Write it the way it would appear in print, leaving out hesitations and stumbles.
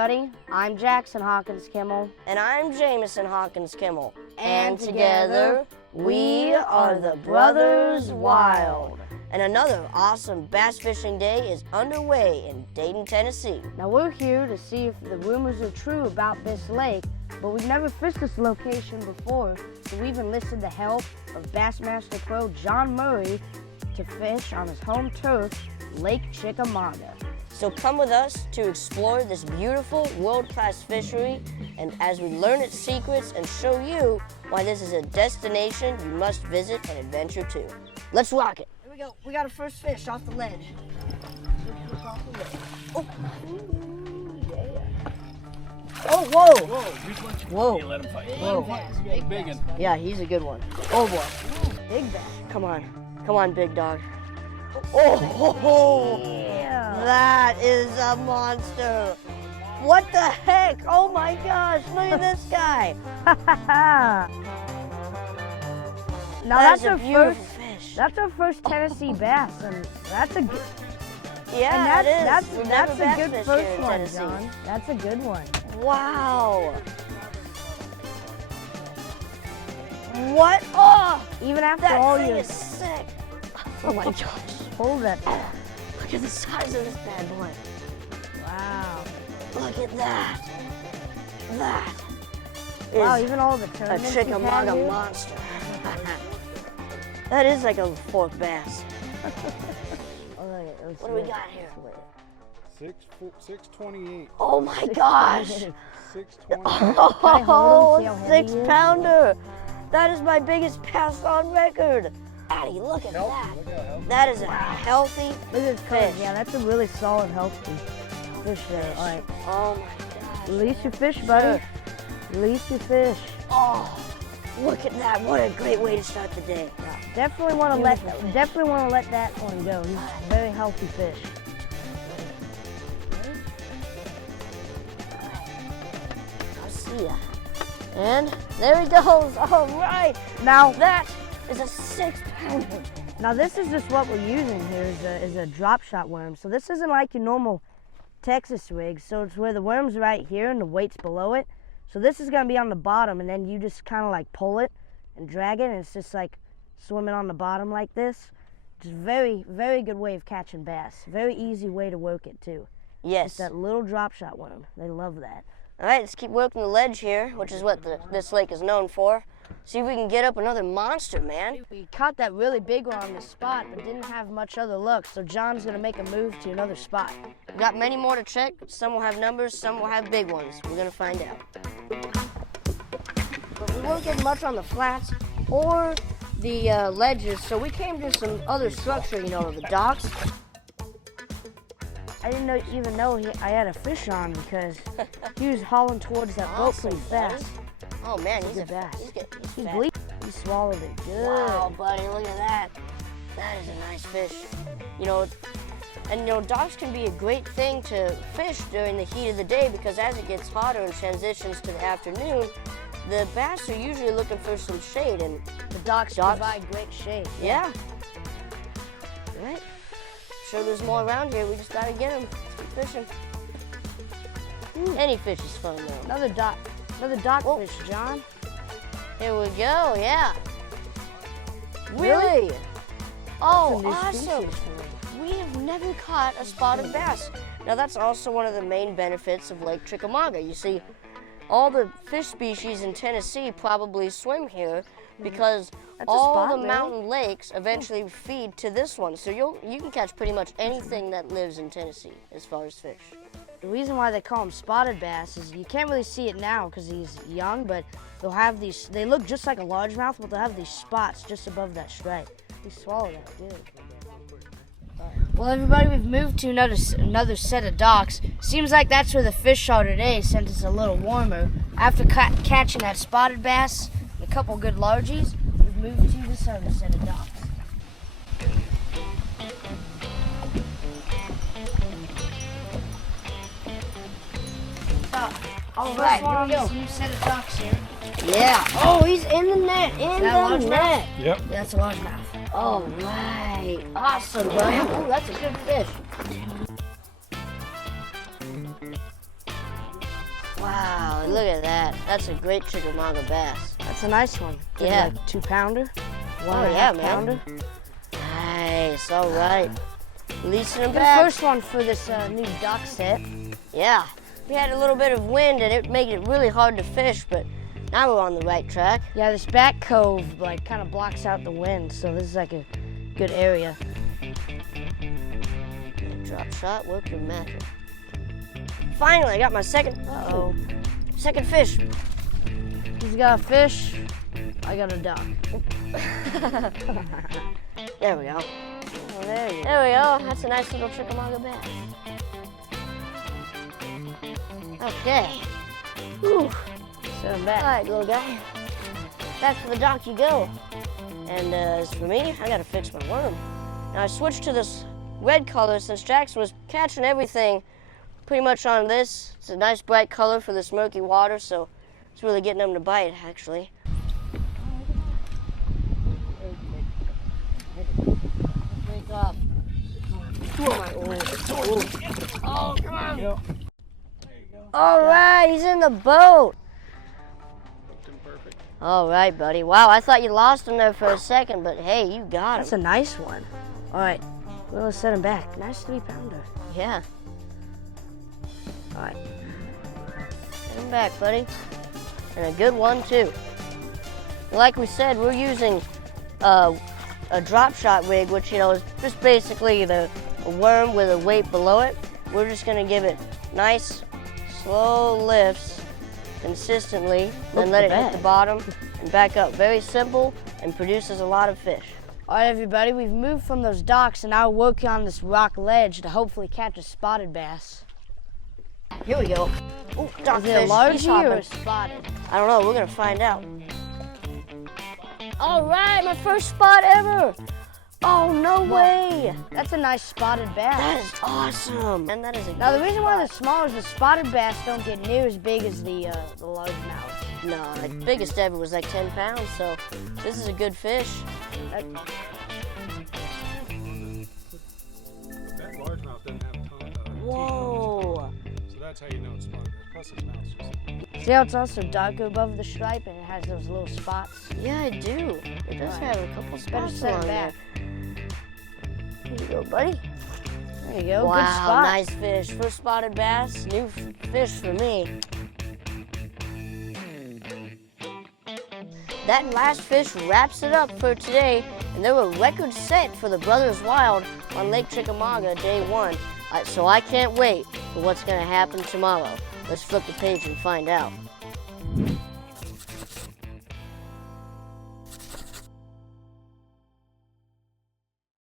everybody. I'm Jackson Hawkins Kimmel. And I'm Jameson Hawkins Kimmel. And together, we are the Brothers Wild. And another awesome bass fishing day is underway in Dayton, Tennessee. Now we're here to see if the rumors are true about this lake, but we've never fished this location before, so we've enlisted the help of Bassmaster Pro John Murray to fish on his home turf, Lake Chickamauga. So come with us to explore this beautiful world-class fishery, and as we learn its secrets and show you why this is a destination you must visit and adventure to. Let's rock it. Here we go. We got our first fish off the ledge. Oh, yeah. Oh, whoa. Whoa. You let him fight. Whoa. Big one. Yeah, he's a good one. Oh, boy. Big bass. Come on. Come on, big dog. Oh, Yeah. that is a monster. What the heck? Oh my gosh, look at this guy. Now That is that's a our beautiful first. fish. That's our first Tennessee bass, and that's a good. Yeah, and it is. that's We've that's never a good bass fished first here in one, Tennessee. John. That's a good one. Wow. What? Oh, Even after that all thing your is sick. Oh my gosh. hold that. Look at the size of this bad boy. Wow. Look at that. That is Wow, even all the a tournaments you've had Chickamauga here? monster. That is like a fork bass. Oh, look at those What do we two. got here? 628. Oh my gosh. 620. Oh, See how heavy he is? 6-pounder. That is my biggest bass on record. Daddy, look at that. Look how healthy. That is a healthy Look at his colors. fish. Yeah, that's a really solid, healthy fish there. All right, Oh my gosh. release your fish, buddy. Release your fish. Oh, look at that. What a great way to start the day. Definitely want to let that one go. He's a very healthy fish. I'll see ya. And there he goes. All right. Now, That is a 6-pounder. now this is just what we're using here is a drop shot worm. So this isn't like your normal Texas rig. So it's where the worm's right here and the weight's below it. So this is gonna be on the bottom, and then you just kind of like pull it and drag it, and it's just like swimming on the bottom like this. Just very, very good way of catching bass. Very easy way to work it too. Yes. It's that little drop shot worm. They love that. All right, let's keep working the ledge here, which is what this lake is known for. See if we can get up another monster, man. We caught that really big one on the spot, but didn't have much other luck. So John's gonna make a move to another spot. We've got many more to check. Some will have numbers, some will have big ones. We're gonna find out. But we weren't getting much on the flats or the ledges, so we came to some other structure, the docks. I didn't even know I had a fish on because he was hauling towards that boat pretty Awesome, buddy. fast. Oh man, he's a a bass. He's He fat. bleed. He swallowed it good. Wow, buddy, look at that. That is a nice fish. Docks can be a great thing to fish during the heat of the day because as it gets hotter and transitions to the afternoon, the bass are usually looking for some shade, and The docks provide great shade. yeah. Right. Sure there's more around here. We just gotta get them. Keep fishing. Any fish is fun though. Another dock Whoa. fish, John. Here we go, yeah. Really? Oh, That's a new awesome. species for me. We have never caught a spotted bass. Now that's also one of the main benefits of Lake Chickamauga. You see, all the fish species in Tennessee probably swim here because That's a all spot, the really? mountain lakes eventually feed to this one. So you can catch pretty much anything that lives in Tennessee as far as fish. The reason why they call him spotted bass is you can't really see it now because he's young, but they'll have these. They look just like a largemouth, but they'll have these spots just above that stripe. He swallowed that good. Well, everybody, we've moved to another set of docks. Seems like that's where the fish are today, since it's a little warmer. After catching that spotted bass, and a couple good largies, we've moved to this other set of docks. All right, here we go. New set of docks here. Yeah. Oh, he's in the net. In that the largemouth? net. Yep. Yeah, that's a largemouth. All right. Awesome, buddy. Oh, that's a good fish. Wow, look at that. That's a great Chickamauga bass. That's a nice one. Good, Yeah. Like 2-pounder. Oh, yeah, man. Pounder. Nice, all right. Releasing them The back. first one for this new dock set. Yeah, we had a little bit of wind and it made it really hard to fish, but now we're on the right track. Yeah, this back cove like kind of blocks out the wind, so this is like a good area. Drop shot, work your magic. Finally, I got my second fish. He's got a fish, I got a duck. There we go. Oh, there you go. There we go. That's a nice little Chickamauga bass. Okay. Whew. Set him All back. right, little guy. Back to the dock you go. And as for me, I gotta fix my worm. Now I switched to this red color since Jackson was catching everything pretty much on this. It's a nice bright color for this murky water, so it's really getting them to bite, actually. Break off. Oh, come on. Yep. All right, he's in the boat. Hooked him perfect. All right, buddy. Wow, I thought you lost him there for a second, but hey, you got That's him. a nice one. All right, we'll set him back. Nice 3-pounder. Yeah. All right. Get him back, buddy. And a good one, too. Like we said, we're using a drop shot rig, which, you know, is just basically a worm with a weight below it. We're just going to give it nice, slow lifts consistently, then let it hit the bottom and back up. Very simple and produces a lot of fish. All right, everybody, we've moved from those docks and now we're working on this rock ledge to hopefully catch a spotted bass. Here we go. Ooh, Is it a dogfish. He's largie or hopping. a spotted? I don't know. We're going to find out. All right, my first spot ever. Oh, no way. That's a nice spotted bass. That is awesome. And that is a Now, the good reason why spot. they're small is the spotted bass don't get near as big as the largemouth. No, the biggest ever was like 10 pounds, so this is a good fish. That largemouth doesn't have teeth Whoa. on it, so that's how you know it's spotted. Plus his mouth's just... See how it's also darker above the stripe and it has those little spots? Yeah, I do. It does have a couple Better spots set along it there. back. Here you go, buddy. There you go, good Wow, spot. nice fish. First spotted bass, new fish for me. That last fish wraps it up for today, and there were records set for the Brothers Wild on Lake Chickamauga day 1. So I can't wait for what's going to happen tomorrow. Let's flip the page and find out.